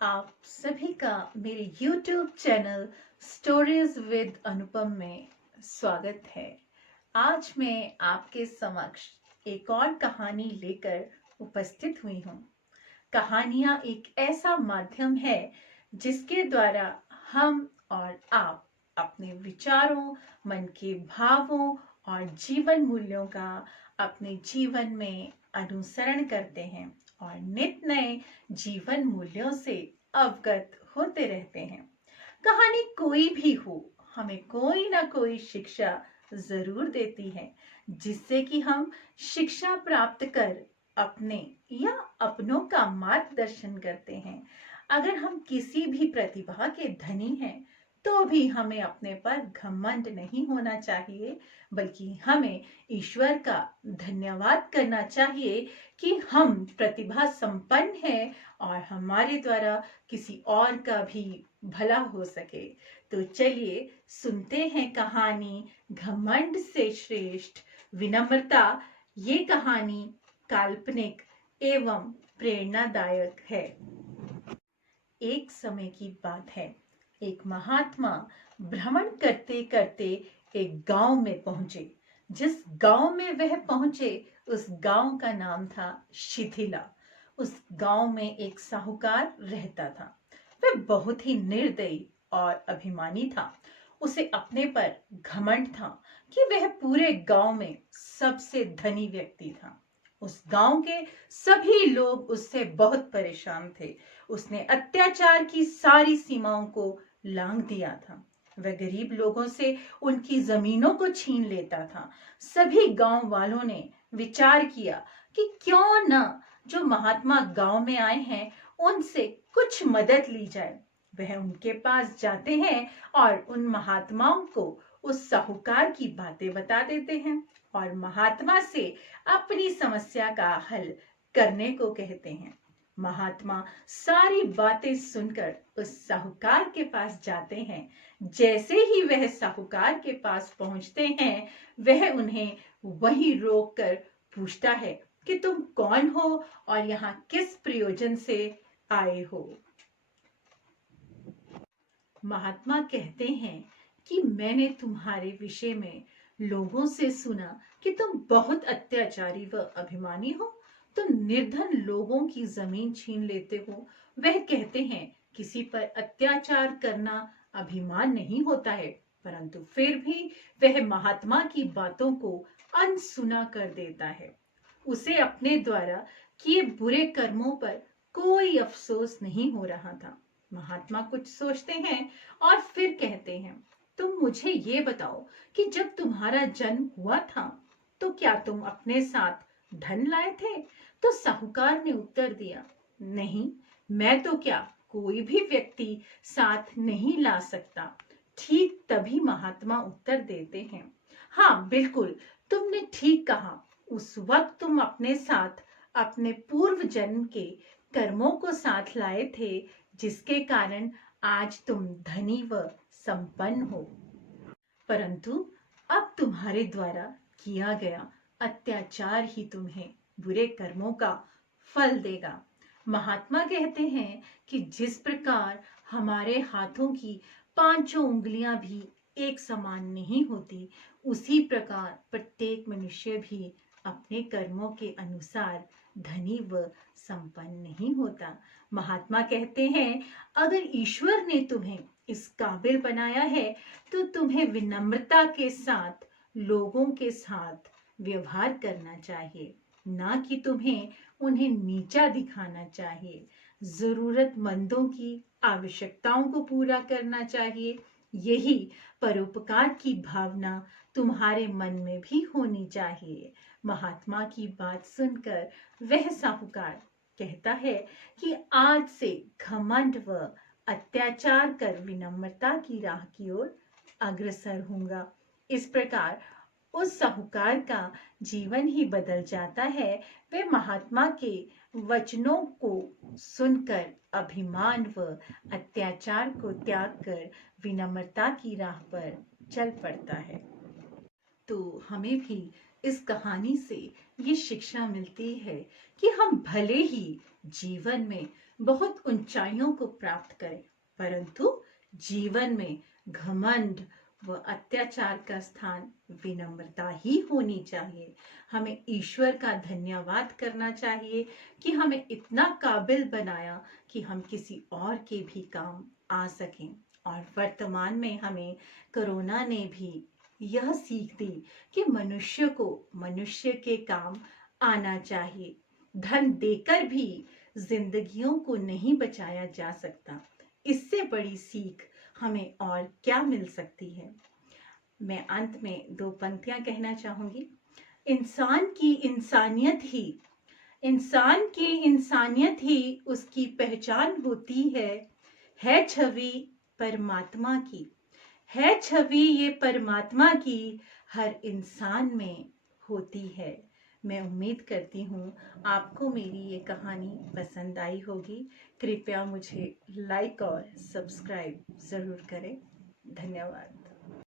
आप सभी का मेरे YouTube चैनल स्टोरीज विद अनुपम में स्वागत है। आज मैं आपके समक्ष एक और कहानी लेकर उपस्थित हुई हूँ। कहानियाँ एक ऐसा माध्यम है जिसके द्वारा हम और आप अपने विचारों, मन के भावों और जीवन मूल्यों का अपने जीवन में अनुसरण करते हैं और नित नए जीवन मूल्यों से अवगत होते रहते हैं। कहानी कोई भी हो, हमें कोई ना कोई शिक्षा जरूर देती है, जिससे कि हम शिक्षा प्राप्त कर अपने या अपनों का मार्गदर्शन करते हैं। अगर हम किसी भी प्रतिभा के धनी हैं तो भी हमें अपने पर घमंड नहीं होना चाहिए, बल्कि हमें ईश्वर का धन्यवाद करना चाहिए कि हम प्रतिभा संपन्न हैं और हमारे द्वारा किसी और का भी भला हो सके। तो चलिए सुनते हैं कहानी घमंड से श्रेष्ठ विनम्रता। ये कहानी काल्पनिक एवं प्रेरणादायक है। एक समय की बात है, एक महात्मा भ्रमण करते करते एक गांव में पहुंचे। जिस गांव में वह पहुंचे उस गांव का नाम था शिथिला। उस गांव में एक साहूकार रहता था। वह बहुत ही निर्दयी और अभिमानी था। उसे अपने पर घमंड था कि वह पूरे गांव में सबसे धनी व्यक्ति था। उस गांव के सभी लोग उससे बहुत परेशान थे। उसने अत्याचार की सारी सीमाओं को लांघ दिया था। वह गरीब लोगों से उनकी जमीनों को छीन लेता था। सभी गांव वालों ने विचार किया कि क्यों न जो महात्मा गांव में आए हैं उनसे कुछ मदद ली जाए। वह उनके पास जाते हैं और उन महात्माओं को उस साहूकार की बातें बता देते हैं और महात्मा से अपनी समस्या का हल करने को कहते हैं। महात्मा सारी बातें सुनकर उस साहूकार के पास जाते हैं। जैसे ही वह साहूकार के पास पहुंचते हैं, वह उन्हें वहीं रोककर पूछता है कि तुम कौन हो और यहाँ किस प्रयोजन से आए हो। महात्मा कहते हैं कि मैंने तुम्हारे विषय में लोगों से सुना कि तुम बहुत अत्याचारी व अभिमानी हो। तुम निर्धन लोगों की जमीन छीन लेते हो। वह कहते हैं किसी पर अत्याचार करना अभिमान नहीं होता है, परंतु फिर भी वह महात्मा की बातों को अनसुना कर देता है। उसे अपने द्वारा किए बुरे कर्मों पर कोई अफसोस नहीं हो रहा था। महात्मा कुछ सोचते हैं और फिर कहते हैं, तुम मुझे ये बताओ कि जब तुम्हारा जन्म हुआ था तो क्या तुम अपने साथ धन लाए थे? तो साहूकार ने उत्तर दिया, नहीं, मैं तो क्या कोई भी व्यक्ति साथ नहीं ला सकता। ठीक तभी महात्मा उत्तर देते हैं, हाँ बिल्कुल, तुमने ठीक कहा। उस वक्त तुम अपने साथ अपने पूर्व जन्म के कर्मों को साथ लाए थे, जिसके कारण आज तुम धनी व संपन्न हो। परंतु अब तुम्हारे द्वारा किया गया अत्याचार ही तुम्हें बुरे कर्मों का फल देगा। महात्मा कहते हैं कि जिस प्रकार हमारे हाथों की पांचों उंगलियां भी एक समान नहीं होती, उसी प्रकार प्रत्येक मनुष्य भी अपने कर्मों के अनुसार धनी व संपन्न नहीं होता। महात्मा कहते हैं, अगर ईश्वर ने तुम्हें इस काबिल बनाया है तो तुम्हें विनम्रता के साथ लोगों के साथ व्यवहार करना चाहिए, ना कि तुम्हें उन्हें नीचा दिखाना चाहिए। जरूरतमंदों की आवश्यकताओं को पूरा करना चाहिए। यही परोपकार की भावना तुम्हारे मन में भी होनी चाहिए। महात्मा की बात सुनकर वह साहूकार कहता है कि आज से घमंड व अत्याचार कर विनम्रता की राह की ओर अग्रसर होऊंगा। इस प्रकार उस साहूकार का जीवन ही बदल जाता है। वे महात्मा के वचनों को सुनकर अभिमान व अत्याचार को त्याग कर विनम्रता की राह पर चल पड़ता है। तो हमें भी इस कहानी से ये शिक्षा मिलती है कि हम भले ही जीवन में बहुत ऊंचाइयों को प्राप्त करें, परंतु जीवन में घमंड व अत्याचार का स्थान विनम्रता ही होनी चाहिए। हमें ईश्वर का धन्यवाद करना चाहिए कि हमें इतना काबिल बनाया कि हम किसी और के भी काम आ सकें। और वर्तमान में हमें कोरोना ने भी यह सीख दी कि मनुष्य को मनुष्य के काम आना चाहिए। धन देकर भी जिंदगियों को नहीं बचाया जा सकता। इससे बड़ी सीख हमें और क्या मिल सकती है। मैं अंत में 2 पंक्तियां कहना चाहूंगी। इंसान की इंसानियत ही उसकी पहचान होती है छवि परमात्मा की, है छवि ये परमात्मा की, हर इंसान में होती है। मैं उम्मीद करती हूँ आपको मेरी ये कहानी पसंद आई होगी। कृपया मुझे लाइक और सब्सक्राइब ज़रूर करें। धन्यवाद।